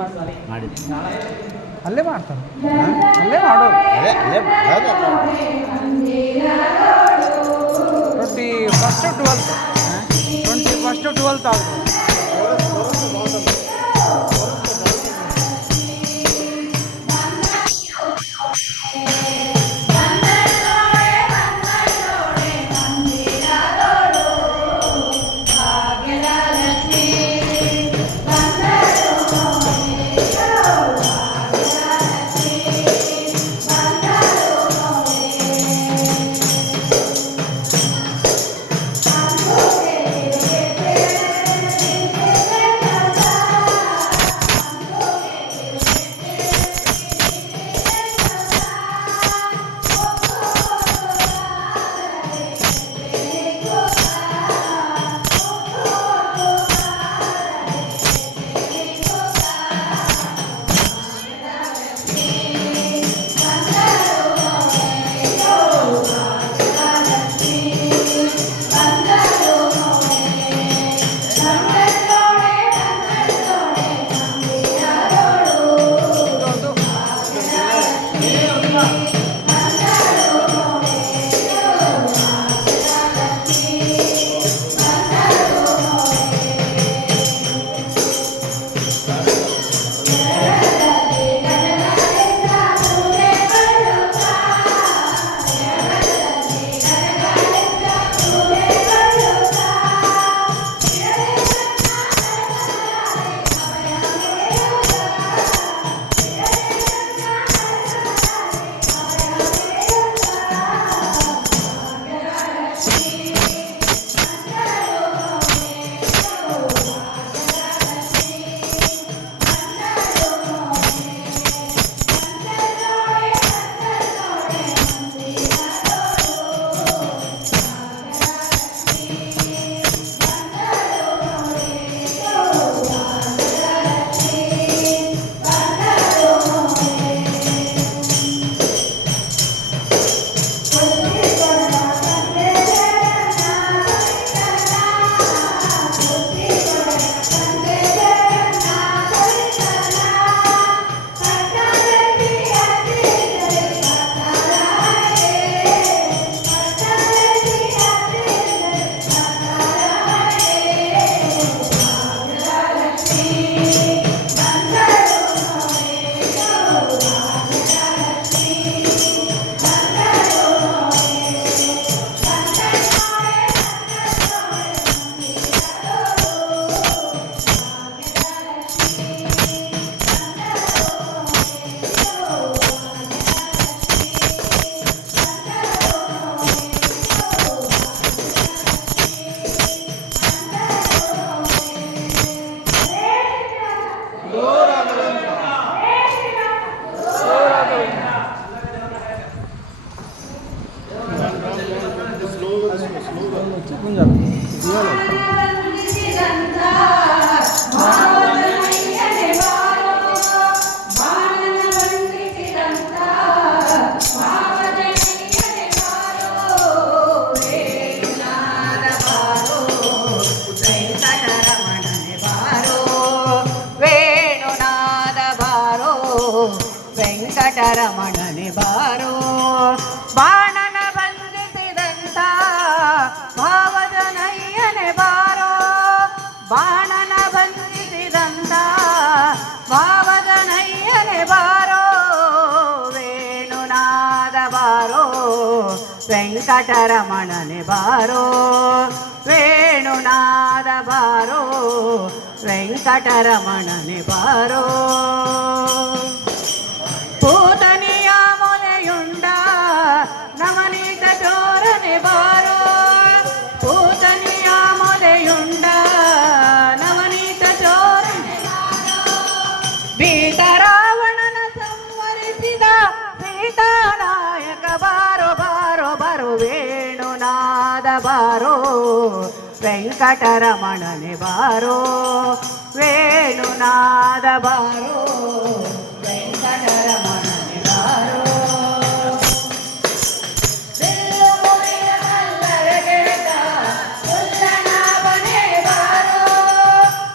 ಮಾಡಿದ್ವಿ. ಅಲ್ಲೇ ಮಾಡ್ತಾರೆ, ಅಲ್ಲೇ ಮಾಡೋದು. ಅದೇ ಅಲ್ಲೇ ಮಾಡೋದು. 21st to 12th 21st to 12th ಆಗ್ತದೆ. ವೆಂಕಟರಮಣನೆ ಬಾರೋ ಬಾಣನ ಬಂಧಿಸಿದಂತ ಭಾವಜನಯ್ಯನೆ ಬಾರೋ ಬಾಣನ ಬಂಧಿಸಿದಂತ ಭಾವಜನಯ್ಯನೆ ಬಾರೋ ವೇಣುನಾದ ಬಾರೋ ವೆಂಕಟರಮಣನೆ ಬಾರೋ ವೇಣುನಾದ ಬಾರೋ ವೆಂಕಟರಮಣನೆ ಬಾರೋ ಪೂತನಿಯ ಮೊಲೆಯುಂಡ ನವನೀತ ಚೋರನೆ ಬಾರೋ ಪೂತನಿಯ ಮೊಲೆಯುಂಡ ನವನೀತ ಚೋರನೆ ಭೀತರಾವಣನ ಸಂವರಿಸಿದ ಸೀತಾನಾಯಕ ಬಾರೋ ಬಾರೋ ಬಾರೋ ವೇಣುನಾದ ಬಾರೋ ವೆಂಕಟರಮಣನೆ ಬಾರೋ ವೇಣುನಾದ ಬಾರೋ ವೆಂಕಟರಮಣನೆ ಬಾರೋ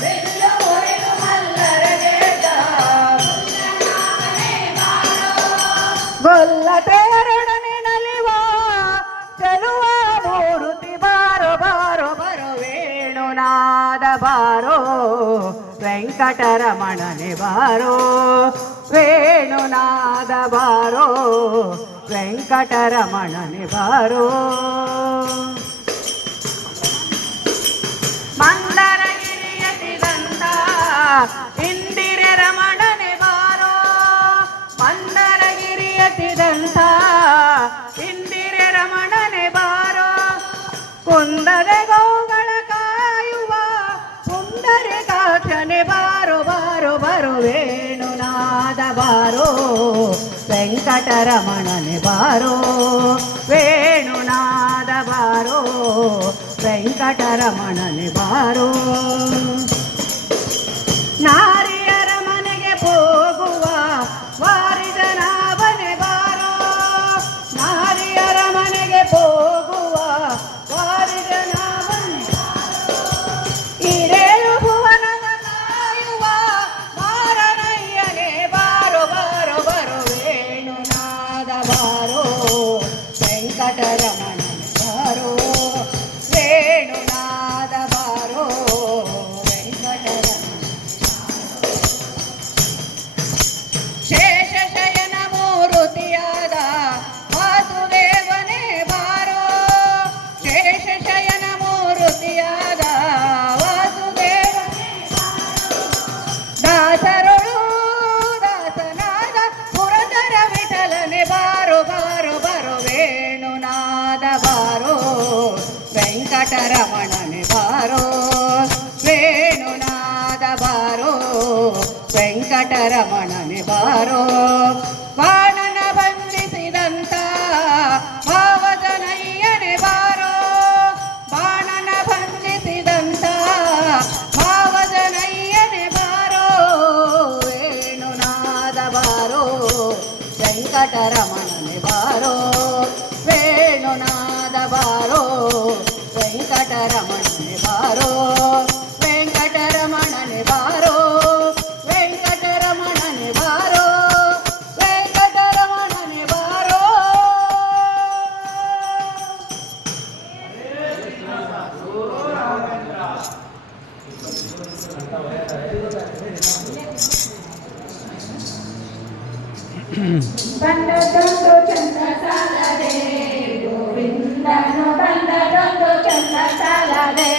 ಬಿಲ್ಲು ಮುರಿದು ಮಲ್ಲರ ಗೆಳೆತ ಬಾರೋ ವೆಂಕಟರಮಣನೆ ಬಾರೋ ವೇಣುನಾದ ಬಾರೋ ವೆಂಕಟರಮಣನೆ ಬಾರೋ ಮಂದರಗಿರಿಯತಿದಂತ ಇಂದಿರೆ ರಮಣನೆ ಬಾರೋ ಮಂದರಗಿರಿಯತಿದಂತ ಇಂದಿರೆ ರಮಣನೆ ಬಾರೋ ಕುಂದದ ಗೋಗಳ ಕಾಯುವ ಪುಂಡರೀಕಾಕ್ಷನೆ ಬಾರೋ ಬಾರೋ ಬಾರೋ ವೇಣುನಾದ ಬಾರೋ ವೆಂಕಟರಮಣನೆ ಬಾರೋ ವೇಣುನಾದ ಬಾರೋ ವೆಂಕಟರಮಣನೆ ಬಾರೋ ನಾರಿಯರ ಮನೆಗೆ ಹೋಗುವ ವಾರಿದನಾಭನೆ ಬಾರೋ ನಾರಿಯರ ಮನೆಗೆ ಹೋಗುವ ವಾರಿದನಾಭನೆ ಹಿರೇಳು ಭುವನದ ಕಾಯುವ ಮಾರನಯ್ಯನೇ ಬಾರೋ ಬಾರೋ ಬಾರೋ ವೇಣುನಾದ ಬಾರೋ ವೆಂಕಟರಮಣನೆ ಬಾರೋ ವೇಣುನಾದ ಬಾರೋ ವೆಂಕಟರಮಣ ಶೇಷಶಯನ ಮೂರುತಿಯಾದ ವಾಸುದೇವನೇ ಬಾರೋ ಶೇಷಶಯನ ಮೂರುತಿಯಾದ ವಾಸುದೇವನೇ ದಾಸರೊಳು ದಾಸನಾದ ಪುರಂದರ ವಿಠಲನೆ ಬಾರೋ ಬಾರೋ ಬಾರೋ ವೇಣುನಾದ ಬಾರೋ ವೆಂಕಟರಮಣನೆ ಬಾರೋ ವೇಣುನಾದ ಬಾರೋ ವೆಂಕಟರಮಣನೆ ಬಾರೋ ಬಾಣನ ಬಂಧಿಸಿದಂತ ಭಾವಜನಯ್ಯನೆ ಬಾರೋ ಬಾಣನ ಬಂಧಿಸಿದಂತ ಭಾವಜನಯ್ಯನೆ ಬಾರೋ ವೇಣುನಾದ ಬಾರೋ ವೆಂಕಟರಮಣನೆ ಬಾರೋ ವೇಣುನಾದ ಬಾರೋ ವೆಂಕಟರಮಣನೆ ಬಾರೋ ವೆಂಕಟರಮಣನೆ ಬಾರೋ ವೆಂಕಟರಮಣನೆ ಬಾರೋ ವೆಂಕಟರಮಣನೆ ಬಾರೋ ಬಂದದೊಂದು ಚಂದ ಸಾಲದೆ ಗೋವಿಂದನು ಬಂದದೊಂದು ಚಂದ ಸಾಲದೆ